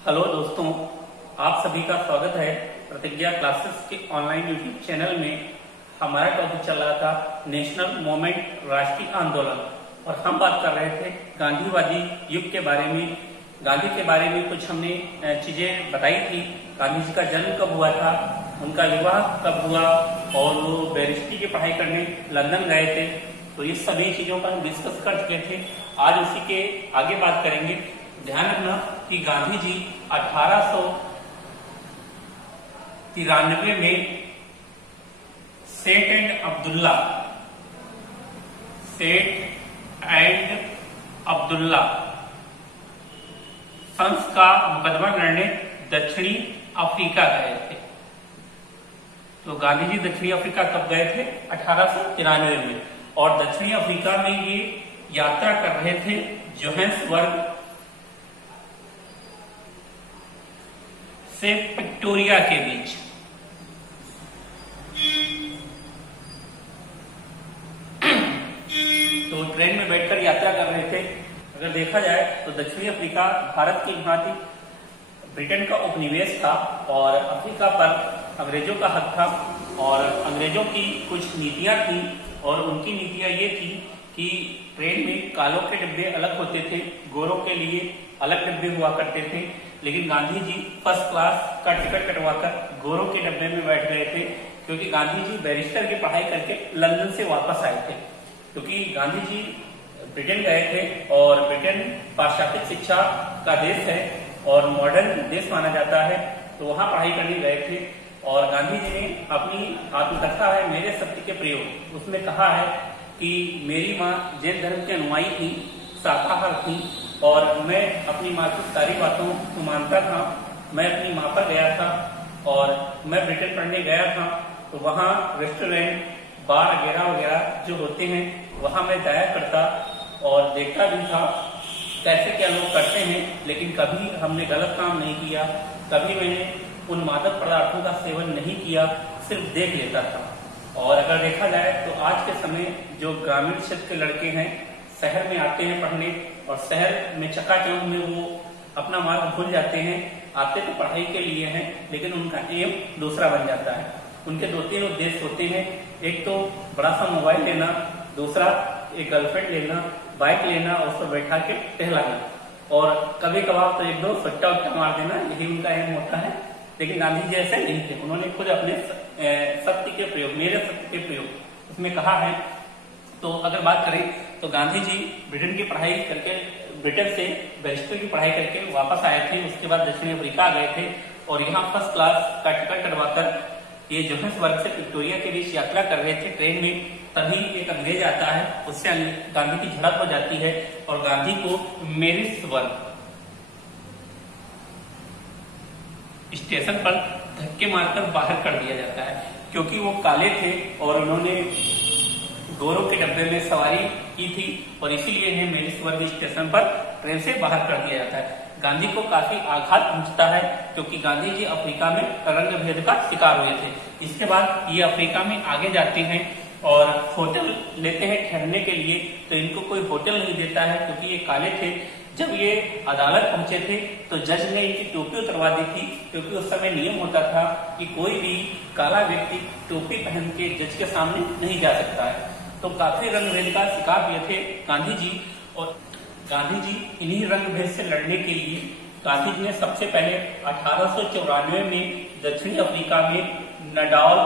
Hello दोस्तों, आप सभी का स्वागत है प्रतिज्ञा क्लासेस के ऑनलाइन यूट्यूब चैनल में। हमारा टॉपिक चल रहा था नेशनल मूवमेंट, राष्ट्रीय आंदोलन, और हम बात कर रहे थे गांधीवादी युग के बारे में। गांधी के बारे में कुछ हमने चीजें बताई थी। गांधी जी का जन्म कब हुआ था, उनका विवाह कब हुआ, और वो बैरिस्ट्री की पढ़ाई करने लंदन गए थे। तो ये सभी चीजों पर हम डिस्कस कर चुके थे। आज उसी के आगे बात करेंगे। ध्यान रखना कि गांधी जी 1893 में सेठ एंड अब्दुल्ला संस का मुकदमा लड़ने दक्षिणी अफ्रीका गए थे। तो गांधी जी दक्षिणी अफ्रीका कब गए थे? 1893 में। और दक्षिणी अफ्रीका में ये यात्रा कर रहे थे जोहान्सबर्ग से विक्टोरिया के बीच। तो ट्रेन में बैठकर यात्रा कर रहे थे। अगर देखा जाए तो दक्षिणी अफ्रीका भारत की भांति ब्रिटेन का उपनिवेश था और अफ्रीका पर अंग्रेजों का हक था। और अंग्रेजों की कुछ नीतियां थी, और उनकी नीतियां ये थी कि ट्रेन में कालों के डिब्बे अलग होते थे, गोरों के लिए अलग डिब्बे हुआ करते थे। लेकिन गांधी जी फर्स्ट क्लास का टिकट कटवाकर गोरों के डब्बे में बैठ गए थे, क्योंकि गांधी जी बैरिस्टर की पढ़ाई करके लंदन से वापस आए थे। क्योंकि गांधी जी ब्रिटेन गए थे, और ब्रिटेन पाश्चात्य शिक्षा का देश है और मॉडर्न देश माना जाता है, तो वहां पढ़ाई करने गए थे। और गांधी जी ने अपनी आत्मकथा है मेरे सत्य के प्रयोग, उसमें कहा है कि मेरी माँ जैन धर्म की अनुयायी थी, शाकाहार थी, और मैं अपनी माँ की सारी बातों को मानता था। मैं अपनी माँ पर गया था और मैं ब्रिटेन पढ़ने गया था, तो वहाँ रेस्टोरेंट, बार वगैरह वगैरह जो होते हैं वहाँ मैं जाया करता और देखता भी था कैसे क्या लोग करते हैं। लेकिन कभी हमने गलत काम नहीं किया, कभी मैंने उन मादक पदार्थों का सेवन नहीं किया, सिर्फ देख लेता था। और अगर देखा जाए तो आज के समय जो ग्रामीण क्षेत्र के लड़के हैं शहर में आते हैं पढ़ने, और शहर में चकाचौंध में वो अपना मार्ग भूल जाते हैं। आते तो पढ़ाई के लिए हैं, लेकिन उनका एम दूसरा बन जाता है। उनके दो तीन उद्देश्य होते हैं, एक तो बड़ा सा मोबाइल लेना, दूसरा एक गर्लफ्रेंड लेना, बाइक लेना और उस पर बैठा के टहलाना, और कभी कभार तो एक दो सट्टा उट्टा मार देना, यही उनका एम होता है। लेकिन गांधी जी ऐसे नहीं थे। उन्होंने खुद अपने सत्य के प्रयोग, मेरे सत्य के प्रयोग उसमें कहा है। तो अगर बात करें तो गांधी जी ब्रिटेन की पढ़ाई करके, ब्रिटेन से बैरिस्टर की पढ़ाई करके वापस आए थे। उसके बाद दक्षिणी अफ्रीका गए थे और यहाँ फर्स्ट क्लास का टिकट कटवाकर ये जोहान्सबर्ग से विक्टोरिया के बीच यात्रा कर रहे थे ट्रेन में। तभी एक अंग्रेज आता है, उससे गांधी की झड़प हो जाती है और गांधी को मैरिसबर्ग स्टेशन पर धक्के मारकर बाहर कर दिया जाता है, क्योंकि वो काले थे और उन्होंने गोरों के डब्बे में सवारी की थी, और इसीलिए इन्हें मैरिसबर्ग स्टेशन पर ट्रेन से बाहर कर दिया जाता है। गांधी को काफी आघात पहुंचता है, क्योंकि गांधी जी अफ्रीका में रंग भेद का शिकार हुए थे। इसके बाद ये अफ्रीका में आगे जाते हैं और होटल लेते हैं ठहरने के लिए, तो इनको कोई होटल नहीं देता है, क्योंकि ये काले थे। जब ये अदालत पहुंचे थे तो जज ने इनकी टोपी उतरवा दी थी, क्योंकि उस समय नियम होता था कि कोई भी काला व्यक्ति टोपी पहन के जज के सामने नहीं जा सकता है। तो काफी रंगभेद का शिकार हुए थे गांधी जी। और गांधी जी इन्हीं रंगभेद से लड़ने के लिए गांधी जी ने सबसे पहले 1894 में दक्षिणी अफ्रीका में नडाल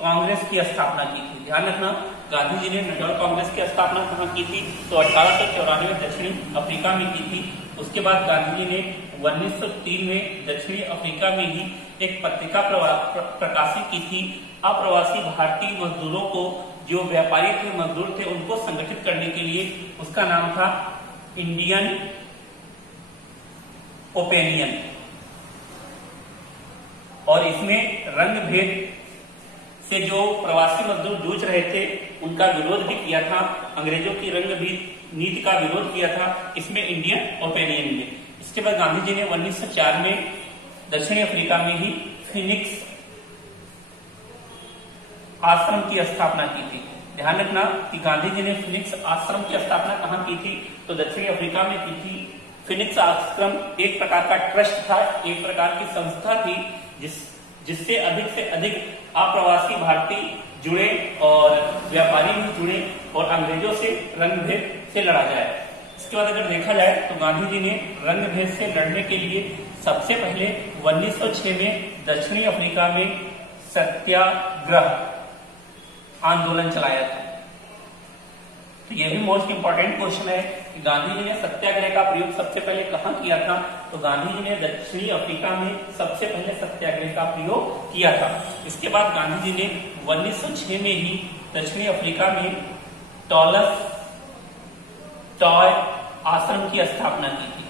कांग्रेस की स्थापना की थी। ध्यान रखना, गांधी जी ने नडाल कांग्रेस की स्थापना कहाँ की थी? तो 1894 में दक्षिणी अफ्रीका में की थी। उसके बाद गांधी जी ने 1903 में दक्षिणी अफ्रीका में ही एक पत्रिका प्रकाशित की थी। अप्रवासी भारतीय मजदूरों को, जो व्यापारी थे, मजदूर थे, उनको संगठित करने के लिए उसका नाम था इंडियन ओपिनियन। और इसमें रंग भेद से जो प्रवासी मजदूर जूझ रहे थे उनका विरोध भी किया था, अंग्रेजों की रंग भेद नीति का विरोध किया था इसमें इंडियन ओपिनियन में। इसके बाद गांधी जी ने 1904 में दक्षिणी अफ्रीका में ही फिनिक्स आश्रम की स्थापना की थी। ध्यान रखना कि गांधी जी ने फिनिक्स आश्रम की स्थापना कहाँ की थी, तो दक्षिणी अफ्रीका में की थी। फिनिक्स आश्रम एक प्रकार का ट्रस्ट था, एक प्रकार की संस्था थी जिससे अधिक से अधिक अप्रवासी भारतीय जुड़े और व्यापारी भी जुड़े और अंग्रेजों से रंगभेद से लड़ा जाए। इसके बाद अगर देखा जाए तो गांधी जी ने रंगभेद से लड़ने के लिए सबसे पहले 1906 में दक्षिणी अफ्रीका में सत्याग्रह आंदोलन चलाया था। तो यह भी मोस्ट इंपॉर्टेंट क्वेश्चन है कि गांधी जी ने सत्याग्रह का प्रयोग सबसे पहले कहां किया था। तो गांधी जी ने दक्षिणी अफ्रीका में सबसे पहले सत्याग्रह का प्रयोग किया था। इसके बाद गांधी जी ने 1906 में ही दक्षिणी अफ्रीका में टॉय आश्रम की स्थापना की थी।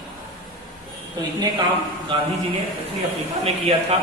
तो इतने काम गांधी जी ने दक्षिणी अफ्रीका में किया था।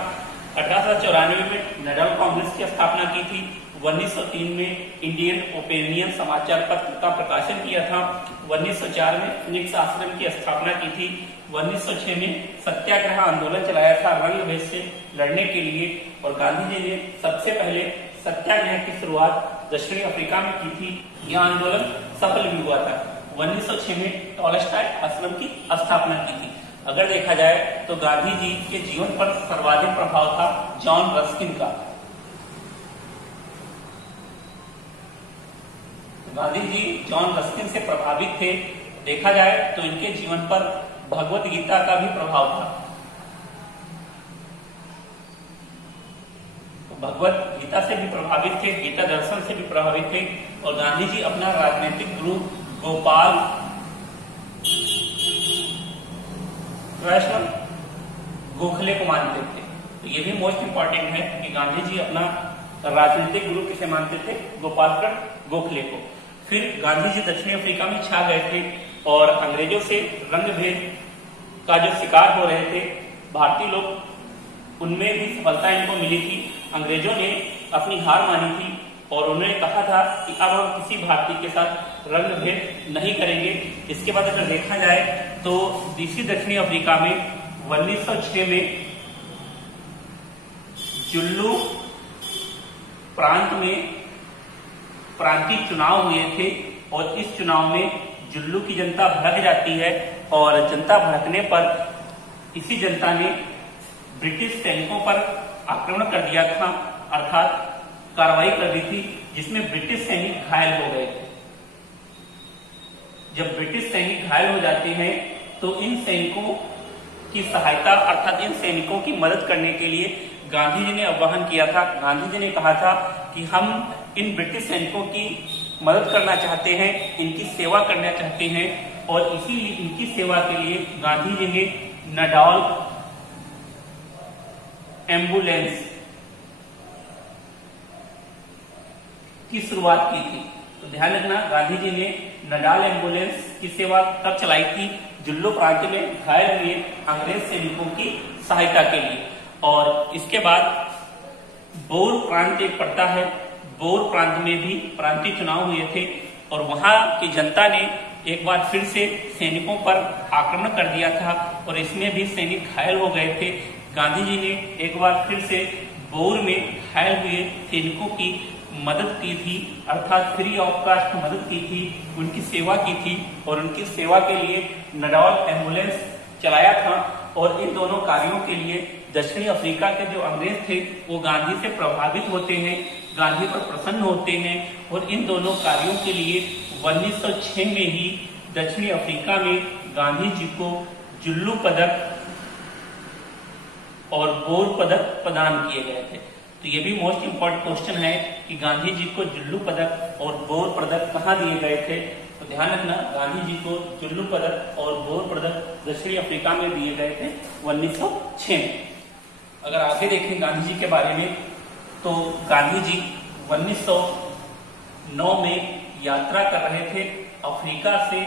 1894 में नेडाल कांग्रेस की स्थापना की थी। 1903 में इंडियन ओपिनियन समाचार पत्र का प्रकाशन किया था। 1904 में फिनिक्स आश्रम की स्थापना की थी। 1906 में सत्याग्रह आंदोलन चलाया था रंगभेद से लड़ने के लिए, और गांधी जी ने सबसे पहले सत्याग्रह की शुरुआत दक्षिणी अफ्रीका में की थी। यह आंदोलन सफल भी हुआ था। 1906 में टॉलस्टॉय आश्रम की स्थापना की थी। अगर देखा जाए तो गांधी जी के जीवन पर सर्वाधिक प्रभाव था जॉन रस्किन का। गांधी जी जॉन रस्किन से प्रभावित थे। देखा जाए तो इनके जीवन पर भगवत गीता का भी प्रभाव था। तो भगवत गीता से भी प्रभावित थे, गीता दर्शन से भी प्रभावित थे, और गांधी जी अपना राजनीतिक गुरु गोपाल कृष्ण गोखले को मानते थे। तो ये भी मोस्ट इंपॉर्टेंट है कि गांधी जी अपना राजनीतिक गुरु किसे मानते थे, गोपाल कृष्ण गोखले को। फिर गांधी जी दक्षिणी अफ्रीका में छा गए थे और अंग्रेजों से रंगभेद का जो शिकार हो रहे थे भारतीय लोग, उनमें भी सफलता इनको मिली थी। अंग्रेजों ने अपनी हार मानी थी और उन्होंने कहा था कि अब हम किसी भारतीय के साथ रंगभेद नहीं करेंगे। इसके बाद अगर देखा जाए तो इसी दक्षिणी अफ्रीका में 1906 में जुल्लू प्रांत में प्रांतीय चुनाव हुए थे, और इस चुनाव में जुल्लू की जनता भड़क जाती है, और जनता भड़कने पर इसी जनता ने ब्रिटिश सैनिकों पर आक्रमण कर दिया था, अर्थात कार्रवाई कर दी थी, जिसमें ब्रिटिश सैनिक घायल हो गए थे। जब ब्रिटिश सैनिक घायल हो जाते हैं तो इन सैनिकों की सहायता अर्थात इन सैनिकों की मदद करने के लिए गांधी जी ने आह्वान किया था। गांधी जी ने कहा था कि हम इन ब्रिटिश सैनिकों की मदद करना चाहते हैं, इनकी सेवा करना चाहते हैं, और इसीलिए इनकी सेवा के लिए गांधी जी ने नडाल एम्बुलेंस की शुरुआत की थी। तो ध्यान रखना, गांधी जी ने नडाल एम्बुलेंस की सेवा तब चलाई थी जुल्लू प्रांत में घायल हुए अंग्रेज सैनिकों की सहायता के लिए। और इसके बाद बोर प्रांत एक पड़ता है, बोर प्रांत में भी प्रांतीय चुनाव हुए थे, और वहां की जनता ने एक बार फिर से सैनिकों पर आक्रमण कर दिया था, और इसमें भी सैनिक घायल हो गए थे। गांधी जी ने एक बार फिर से बोर में घायल हुए सैनिकों की मदद की थी, अर्थात फ्री ऑफ कास्ट मदद की थी, उनकी सेवा की थी, और उनकी सेवा के लिए नडाल एम्बुलेंस चलाया था। और इन दोनों कार्यों के लिए दक्षिणी अफ्रीका के जो अंग्रेज थे वो गांधी से प्रभावित होते हैं, गांधी पर प्रसन्न होते हैं, और इन दोनों कार्यों के लिए 1906 में ही दक्षिणी अफ्रीका में गांधी जी को जुल्लू पदक और बोर पदक प्रदान किए गए थे। तो ये भी मोस्ट इंपॉर्टेंट क्वेश्चन है कि गांधी जी को जुल्लू पदक और बोर पदक कहाँ दिए गए थे। तो ध्यान रखना, गांधी जी को जुल्लू पदक और बोर पदक दक्षिणी अफ्रीका में दिए गए थे 1906 में। अगर आगे देखें गांधी जी के बारे में, तो गांधी जी 1909 में यात्रा कर रहे थे अफ्रीका से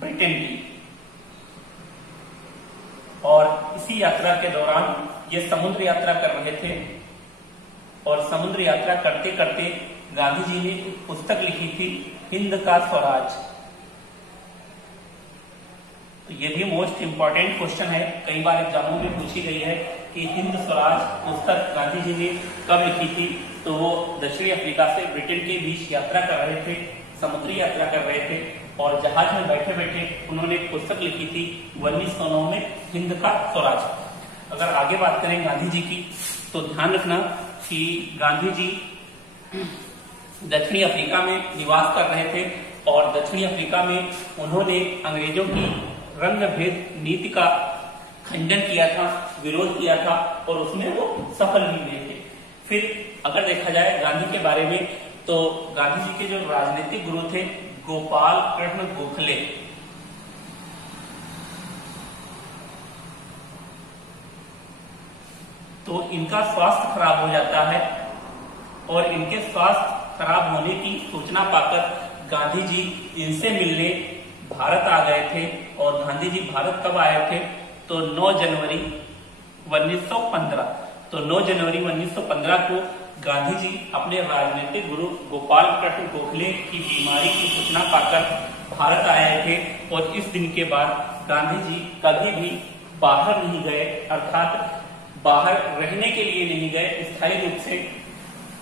ब्रिटेन की, और इसी यात्रा के दौरान ये समुद्र यात्रा कर रहे थे, और समुद्र यात्रा करते करते गांधी जी ने एक पुस्तक लिखी थी, हिंद का स्वराज। तो ये भी मोस्ट इंपॉर्टेंट क्वेश्चन है, कई बार एग्जामों में पूछी गई है कि हिंद स्वराज पुस्तक गांधी जी ने कब लिखी थी। तो वो दक्षिणी अफ्रीका से ब्रिटेन के बीच यात्रा कर रहे थे, समुद्री यात्रा कर रहे थे, और जहाज में बैठे बैठे उन्होंने एक पुस्तक लिखी थी 1909 में, हिंद का स्वराज। अगर आगे बात करें गांधी जी की, तो ध्यान रखना कि गांधी जी दक्षिणी अफ्रीका में निवास कर रहे थे और दक्षिणी अफ्रीका में उन्होंने अंग्रेजों की रंग भेद नीति का खंडन किया था, विरोध किया था और उसमें वो सफल भी हुए थे। फिर अगर देखा जाए गांधी के बारे में, तो गांधी जी के जो राजनीतिक गुरु थे गोपाल कृष्ण गोखले, तो इनका स्वास्थ्य खराब हो जाता है और इनके स्वास्थ्य खराब होने की सूचना पाकर गांधी जी इनसे मिलने भारत आ गए थे। और गांधी जी भारत कब आए थे, तो 9 जनवरी 1915। तो 9 जनवरी 1915 को गांधी जी अपने राजनीतिक गुरु गोपाल कृष्ण गोखले की बीमारी की सूचना पाकर भारत आए थे। और इस दिन के बाद गांधी जी कभी भी बाहर नहीं गए, अर्थात बाहर रहने के लिए नहीं गए, स्थायी रूप से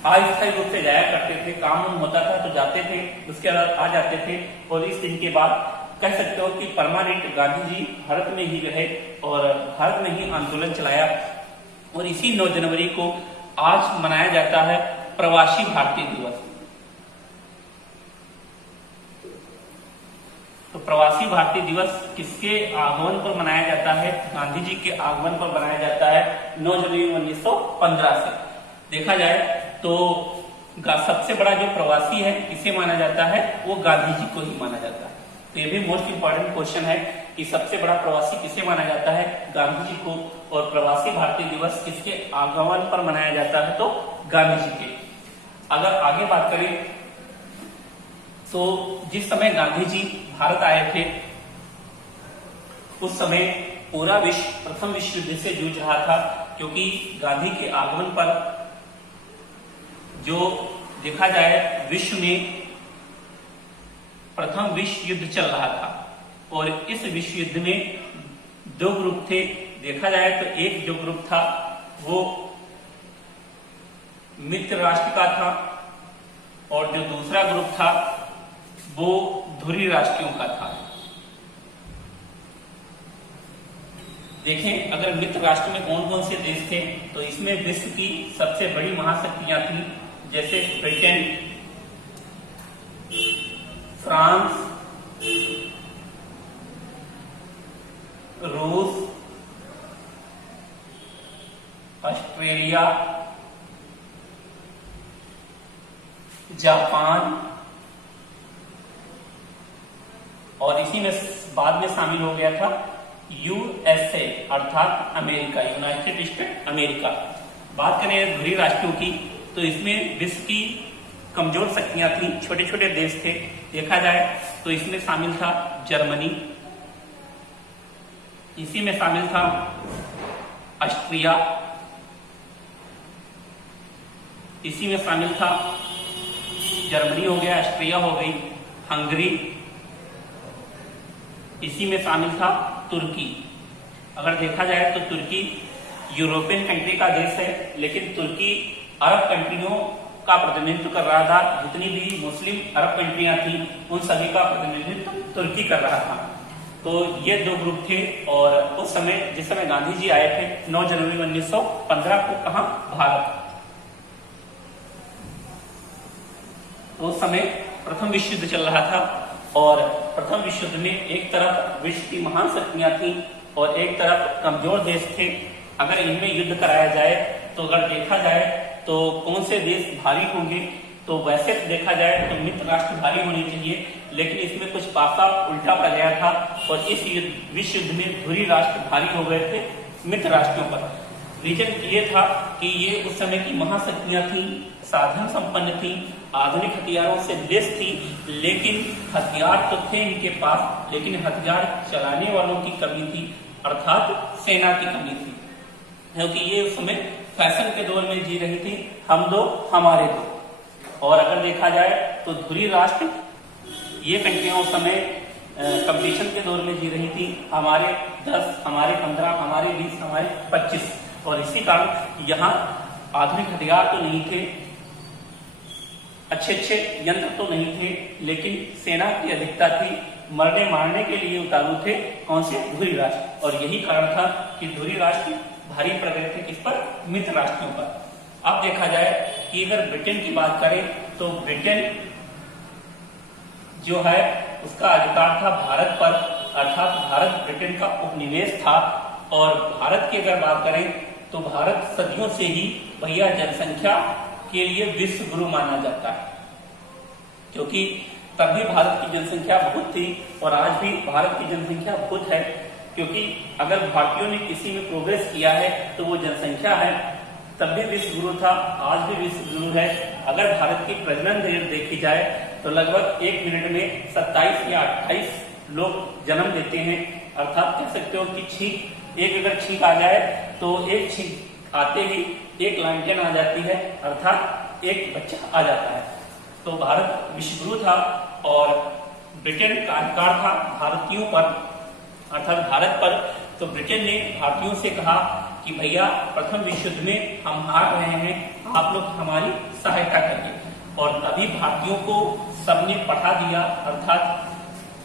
अस्थायी रूप से जाया करते थे। काम होता था तो जाते थे, उसके बाद आ जाते थे। और इस दिन के बाद कह सकते हो कि परमानेंट गांधी जी भारत में ही रहे और भारत में ही आंदोलन चलाया। और इसी 9 जनवरी को आज मनाया जाता है प्रवासी भारतीय दिवस। तो प्रवासी भारतीय दिवस किसके आगमन पर मनाया जाता है, गांधी जी के आगमन पर मनाया जाता है 9 जनवरी 1915 से। देखा जाए तो सबसे बड़ा जो प्रवासी है किसे माना जाता है, वो गांधी जी को ही माना जाता है। तो ये भी मोस्ट इंपॉर्टेंट क्वेश्चन है कि सबसे बड़ा प्रवासी किसे माना जाता है, गांधी जी को। और प्रवासी भारतीय दिवस किसके आगमन पर मनाया जाता है, तो गांधी जी के। अगर आगे बात करें तो जिस समय गांधी जी भारत आए थे उस समय पूरा विश्व प्रथम विश्व युद्ध से जूझ रहा था, क्योंकि गांधी के आगमन पर जो देखा जाए विश्व में प्रथम विश्व युद्ध चल रहा था। और इस विश्व युद्ध में 2 ग्रुप थे। देखा जाए तो एक जो ग्रुप था वो मित्र राष्ट्र का था और जो दूसरा ग्रुप था वो धुरी राष्ट्रों का था। देखें अगर मित्र राष्ट्र में कौन कौन से देश थे, तो इसमें विश्व की सबसे बड़ी महाशक्तियां थी, जैसे ब्रिटेन, फ्रांस, रूस, ऑस्ट्रेलिया, जापान, और इसी में बाद में शामिल हो गया था यूएसए अर्थात अमेरिका, यूनाइटेड स्टेट अमेरिका। बात करें धुरी राष्ट्रों की, तो इसमें विश्व की कमजोर शक्तियां थी, छोटे छोटे देश थे। देखा जाए तो इसमें शामिल था जर्मनी, इसी में शामिल था ऑस्ट्रिया, इसी में शामिल था जर्मनी हो गया, ऑस्ट्रिया हो गई, हंगरी, इसी में शामिल था तुर्की। अगर देखा जाए तो तुर्की यूरोपियन कंट्री का देश है, लेकिन तुर्की अरब कंट्रियों का प्रतिनिधित्व कर रहा था। जितनी भी मुस्लिम अरब कंट्रियां थी उन सभी का प्रतिनिधित्व तुर्की कर रहा था। तो ये 2 ग्रुप थे। और उस समय जिस समय गांधी जी आए थे 9 जनवरी 1915 को, कहां, भारत, तो उस समय प्रथम विश्व युद्ध चल रहा था। और प्रथम विश्व युद्ध में एक तरफ विश्व की महान शक्तियां थी और एक तरफ कमजोर देश थे। अगर इनमें युद्ध कराया जाए तो अगर देखा जाए तो कौन से देश भारी होंगे, तो वैसे देखा जाए तो मित्र राष्ट्र भारी होने चाहिए, लेकिन इसमें कुछ पासा उल्टा पड़ गया था और इस विश्व युद्ध में धुरी राष्ट्र भारी हो गए थे मित्र राष्ट्रों पर। रीजन ये था कि ये उस समय की महाशक्तियां थी, साधन संपन्न थी, आधुनिक हथियारों से लैस थी, लेकिन हथियार तो थे इनके पास, लेकिन हथियार चलाने वालों की कमी थी, अर्थात सेना की कमी थी। क्योंकि ये उस समय फैशन के दौर में जी रही थी, हम दो हमारे दो। और अगर देखा जाए तो धुरी राष्ट्र ये कंट्रियां उस समय कंपटीशन के दौर में जी रही थी, हमारे 10, हमारे 15, हमारे 20, हमारे 25। और इसी कारण यहाँ आधुनिक हथियार तो नहीं थे, अच्छे अच्छे यंत्र तो नहीं थे, लेकिन सेना की अधिकता थी, मरने मारने के लिए उतारू थे कौन से, धुरीराष्ट्र। और यही कारण था कि धुरीराष्ट्र भारी पड़ गए थे किस पर, मित्र राष्ट्रों पर। अब देखा जाए कि अगर ब्रिटेन की बात करें तो ब्रिटेन जो है उसका अधिकार था भारत पर, अर्थात भारत ब्रिटेन का उपनिवेश था। और भारत की अगर बात करें तो भारत सदियों से ही भैया जनसंख्या के लिए विश्व गुरु माना जाता है, क्योंकि तब भी भारत की जनसंख्या बहुत थी और आज भी भारत की जनसंख्या बहुत है। क्योंकि अगर भारतीयों ने किसी में प्रोग्रेस किया है तो वो जनसंख्या है, तब भी विश्व गुरु था, आज भी विश्व गुरु है। अगर भारत की प्रजनन दर देखी जाए तो लगभग 1 मिनट में 27 या 28 लोग जन्म देते हैं, अर्थात कह सकते हो कि छींक, एक अगर छींक आ जाए तो एक छींक आते ही एक लालटेन आ जाती है, अर्थात एक बच्चा आ जाता है। तो भारत विश्व गुरु था और ब्रिटेन का अधिकार था भारतीयों पर, अर्थात भारत पर। तो ब्रिटेन ने भारतीयों से कहा कि भैया प्रथम विश्व युद्ध में हम हार रहे हैं, आप लोग हमारी सहायता करिए। और तभी भारतीयों को सबने पठा दिया, अर्थात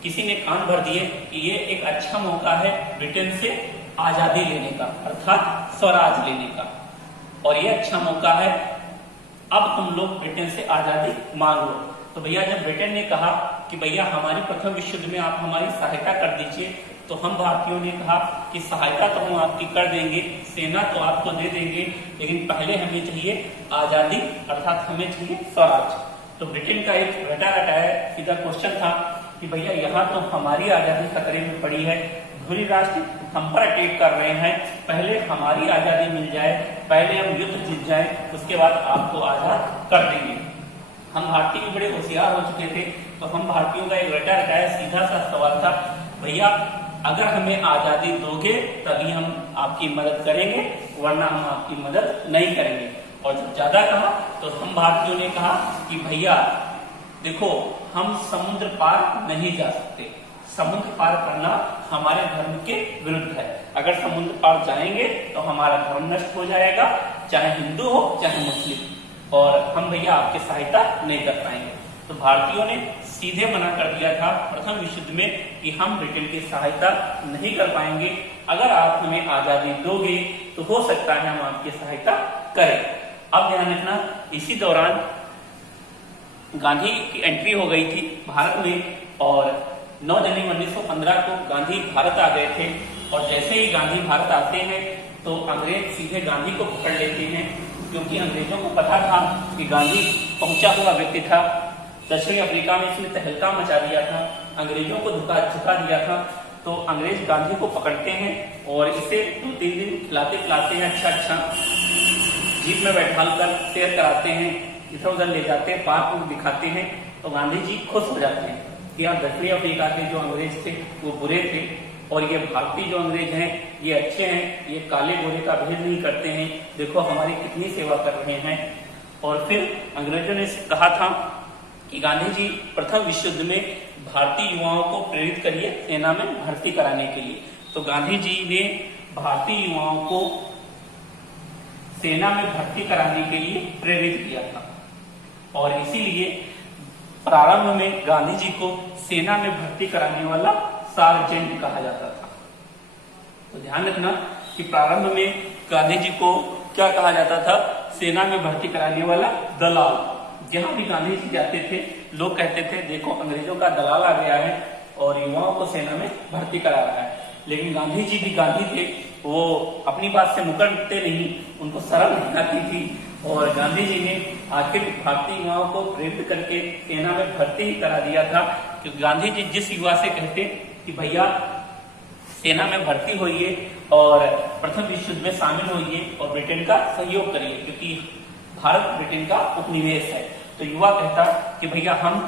किसी ने कान भर दिए कि ये एक अच्छा मौका है ब्रिटेन से आजादी लेने का, अर्थात स्वराज लेने का, और ये अच्छा मौका है, अब तुम लोग ब्रिटेन से आजादी मांग लो। तो भैया जब ब्रिटेन ने कहा कि भैया हमारी प्रथम विश्व युद्ध में आप हमारी सहायता कर दीजिए, तो हम भारतीयों ने कहा कि सहायता तो हम आपकी कर देंगे, सेना तो आपको दे देंगे, लेकिन पहले हमें चाहिए आजादी, अर्थात हमें चाहिए स्वराज। तो ब्रिटेन का एक रटा रटाया सीधा क्वेश्चन था कि भैया यहाँ तो हमारी आजादी खतरे में पड़ी है, धुरी राष्ट्र हम पर अटैक कर रहे हैं, पहले हमारी आजादी मिल जाए, पहले हम युद्ध जीत जाए, उसके बाद आपको आजाद कर देंगे। हम भारतीय भी बड़े होशियार हो चुके थे, तो हम भारतीयों का एक रटा रटाया सीधा सा सवाल था, भैया अगर हमें आजादी दोगे तभी हम आपकी मदद करेंगे, वरना हम आपकी मदद नहीं करेंगे। और जब ज्यादा कहा तो हम भारतीयों ने कहा कि भैया देखो हम समुद्र पार नहीं जा सकते, समुद्र पार करना हमारे धर्म के विरुद्ध है, अगर समुद्र पार जाएंगे तो हमारा धर्म नष्ट हो जाएगा, चाहे हिंदू हो चाहे मुस्लिम, और हम भैया आपकी सहायता नहीं कर पाएंगे। तो भारतीयों ने सीधे मना कर दिया था प्रथम विश्व युद्ध में कि हम ब्रिटेन की सहायता नहीं कर पाएंगे, अगर आप हमें आजादी दोगे तो हो सकता है हम आपकी सहायता करें। अब ध्यान रखना, इसी दौरान गांधी की एंट्री हो गई थी भारत में, और 9 जनवरी 1915 को गांधी भारत आ गए थे। और जैसे ही गांधी भारत आते हैं तो अंग्रेज सीधे गांधी को पकड़ लेते हैं, क्योंकि अंग्रेजों को पता था कि गांधी पहुंचा हुआ व्यक्ति था, दक्षिणी अफ्रीका में इसने तहलका मचा दिया था, अंग्रेजों को झुका दिया था। तो अंग्रेज गांधी को पकड़ते हैं और इसे 2-3 दिन खिलाते पिलाते हैं, अच्छा जीप में बैठा कर सैर कराते हैं, इधर उधर ले जाते हैं, पार्क में दिखाते हैं। तो गांधी जी खुश हो जाते हैं कि यहाँ दक्षिणी अफ्रीका के जो अंग्रेज थे वो बुरे थे, और ये भारतीय जो अंग्रेज हैं ये अच्छे हैं, ये काले गोरे का भेद नहीं करते हैं, देखो हमारी कितनी सेवा कर रहे हैं। और फिर अंग्रेजों ने कहा था कि गांधी जी प्रथम विश्व युद्ध में भारतीय युवाओं को प्रेरित करिए सेना में भर्ती कराने के लिए। तो गांधी जी ने भारतीय युवाओं को सेना में भर्ती कराने के लिए प्रेरित किया था, और इसीलिए प्रारंभ में गांधी जी को सेना में भर्ती कराने वाला सार्जेंट कहा जाता था। तो ध्यान रखना कि प्रारंभ में गांधी जी को क्या कहा जाता था, सेना में भर्ती कराने वाला दलाल। जहां भी गांधी जी जाते थे लोग कहते थे देखो अंग्रेजों का दलाल आ गया है और युवाओं को सेना में भर्ती करा रहा है। लेकिन गांधी जी भी गांधी थे, वो अपनी बात से मुकरते नहीं, उनको शर्म नहीं आती थी, और गांधी जी ने आखिर भारतीय युवाओं को प्रेरित करके सेना में भर्ती ही करा दिया था। क्योंकि गांधी जी जिस युवा से कहते कि भैया सेना में भर्ती होइए और प्रथम विश्व युद्ध में शामिल होइए और ब्रिटेन का सहयोग करिए, क्योंकि भारत ब्रिटेन का उपनिवेश है, तो युवा कहता कि भैया हम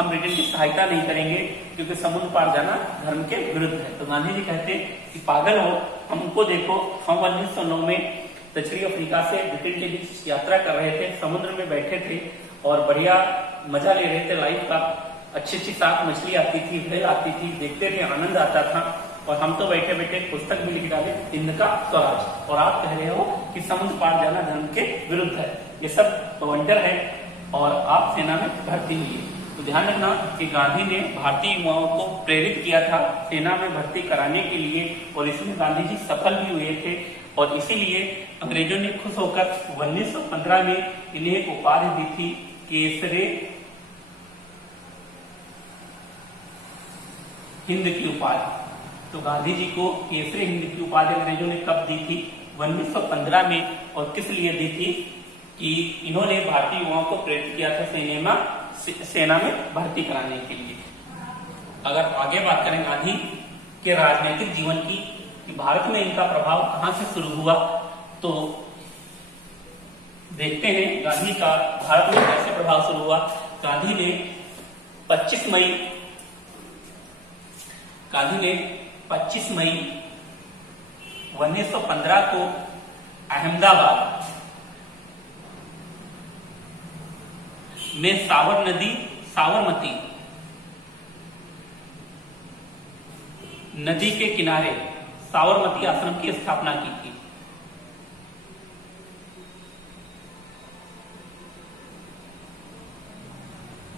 ब्रिटेन की सहायता नहीं करेंगे क्योंकि समुद्र पार जाना धर्म के विरुद्ध है। तो गांधी जी कहते कि पागल हो, हमको देखो, हम 1909 में दक्षिणी अफ्रीका से ब्रिटेन के बीच यात्रा कर रहे थे, समुद्र में बैठे थे और बढ़िया मजा ले रहे थे लाइफ का, अच्छी अच्छी साफ मछली आती थी, भेल आती थी, देखते थे, आनंद आता था, और हम तो बैठे बैठे पुस्तक भी लिख डाले हिंद का स्वराज, और आप कह रहे हो कि समुद्र पार जाना धर्म के विरुद्ध है। ये सब वंडर है। और आप सेना में भर्ती हुए। तो ध्यान रखना कि गांधी ने भारतीय युवाओं को प्रेरित किया था सेना में भर्ती कराने के लिए, और इसमें गांधी जी सफल भी हुए थे। और इसीलिए अंग्रेजों ने खुश होकर 1915 में इन्हें एक उपाधि दी थी, केसरे हिंद की उपाधि। तो गांधी जी को केसरे हिंद की उपाधि अंग्रेजों ने कब दी थी? 1915 में। और किस लिए दी थी? कि इन्होंने भारतीय युवाओं को प्रेरित किया था सेना में भर्ती कराने के लिए। अगर आगे बात करें गांधी के राजनीतिक जीवन की, कि भारत में इनका प्रभाव कहां से शुरू हुआ, तो देखते हैं गांधी का भारत में कैसे प्रभाव शुरू हुआ। गांधी ने 25 मई 1915 को अहमदाबाद में साबरमती नदी के किनारे साबरमती आश्रम की स्थापना की थी।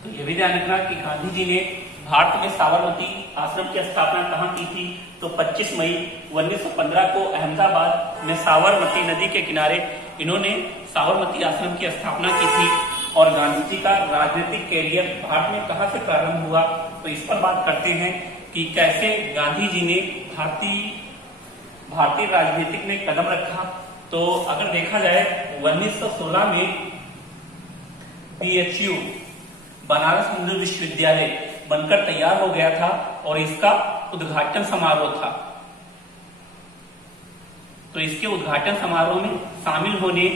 तो यह भी ध्यान रखना कि गांधी जी ने भारत में साबरमती आश्रम की स्थापना कहां की थी? तो 25 मई 1915 को अहमदाबाद में साबरमती नदी के किनारे इन्होंने साबरमती आश्रम की स्थापना की थी। और गांधी जी का राजनीतिक कैरियर भारत में कहां से प्रारंभ हुआ, तो इस पर बात करते हैं कि कैसे गांधी जी ने भारतीय राजनीतिक में कदम रखा। तो अगर देखा जाए 1916 में BHU बनारस हिंदू विश्वविद्यालय बनकर तैयार हो गया था और इसका उद्घाटन समारोह था। तो इसके उद्घाटन समारोह में शामिल होने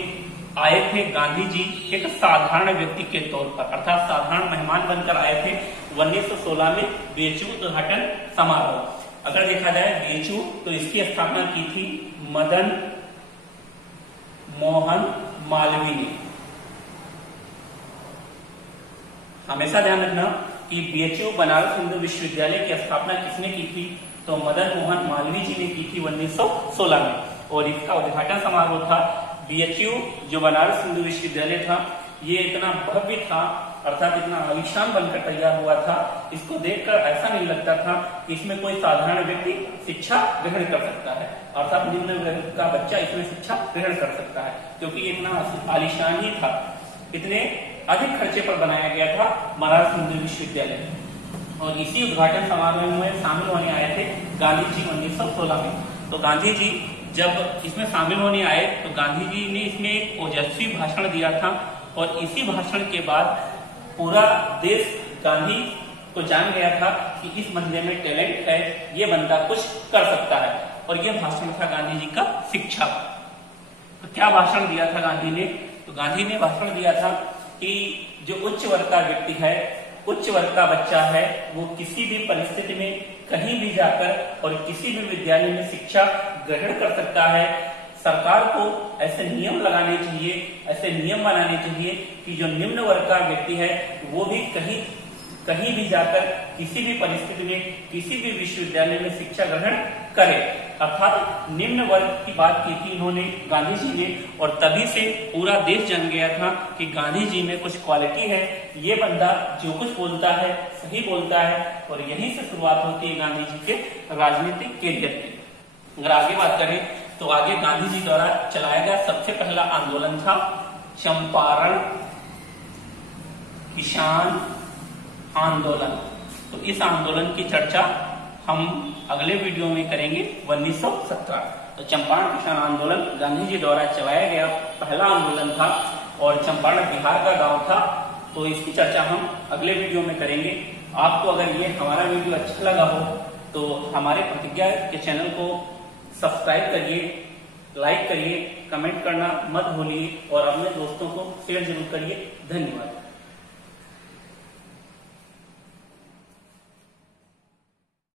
आए थे गांधी जी एक साधारण व्यक्ति के तौर पर, अर्थात साधारण मेहमान बनकर आए थे 1916 में BHU उद्घाटन समारोह। अगर देखा जाए BHU, तो इसकी स्थापना की थी मदन मोहन मालवीय ने। हमेशा ध्यान रखना कि BHU बनारस हिंदू विश्वविद्यालय की स्थापना किसने की थी? तो मदन मोहन मालवीय जी ने की थी 1916 में। और इसका उद्घाटन समारोह था। BHU जो बनारस हिंदू विश्वविद्यालय था, ये इतना भव्य था, अर्थात इतना आलीशान बनकर तैयार हुआ था, इसको देखकर ऐसा नहीं लगता था कि इसमें कोई साधारण व्यक्ति शिक्षा ग्रहण कर सकता है, अर्थात निम्न वर्ग का बच्चा इसमें शिक्षा ग्रहण कर सकता है, क्योंकि ये इतना आलीशान ही था। इतने अधिक खर्चे पर बनाया गया था बनारस हिंदू विश्वविद्यालय। और इसी उद्घाटन समारोह में शामिल होने आए थे गांधी जी 1916 में। तो गांधी जी जब इसमें शामिल होने आए तो गांधी जी ने इसमें एक ओजस्वी भाषण दिया था। और इसी भाषण के बाद पूरा देश गांधी को जान गया था कि इस बंदे में टैलेंट है, ये बंदा कुछ कर सकता है। और ये भाषण था गांधी जी का शिक्षा। तो क्या भाषण दिया था गांधी ने? तो गांधी ने भाषण दिया था कि जो उच्च वर्ग का व्यक्ति है, उच्च वर्ग का बच्चा है, वो किसी भी परिस्थिति में कहीं भी जाकर और किसी भी विद्यालय में शिक्षा ग्रहण कर सकता है। सरकार को ऐसे नियम लगाने चाहिए, ऐसे नियम बनाने चाहिए कि जो निम्न वर्ग का व्यक्ति है वो भी कहीं भी जाकर किसी भी परिस्थिति में किसी भी विश्वविद्यालय में शिक्षा ग्रहण करे। अर्थात निम्न वर्ग की बात की थी इन्होंने, गांधी जी ने। और तभी से पूरा देश जान गया था कि गांधी जी में कुछ क्वालिटी है, ये बंदा जो कुछ बोलता है सही बोलता है। और यहीं से शुरुआत होती है गांधी जी के राजनीतिक कैरियर की। अगर आगे बात करें तो आगे गांधी जी द्वारा चलाया गया सबसे पहला आंदोलन था चंपारण किसान आंदोलन। तो इस आंदोलन की चर्चा हम अगले वीडियो में करेंगे 1917। तो चंपारण किसान आंदोलन गांधी जी द्वारा चलाया गया पहला आंदोलन था और चंपारण बिहार का गांव था। तो इसकी चर्चा हम अगले वीडियो में करेंगे। आपको अगर ये हमारा वीडियो अच्छा लगा हो तो हमारे प्रतिज्ञा के चैनल को सब्सक्राइब करिए, लाइक करिए, कमेंट करना मत भूलिए और अपने दोस्तों को शेयर जरूर करिए। धन्यवाद।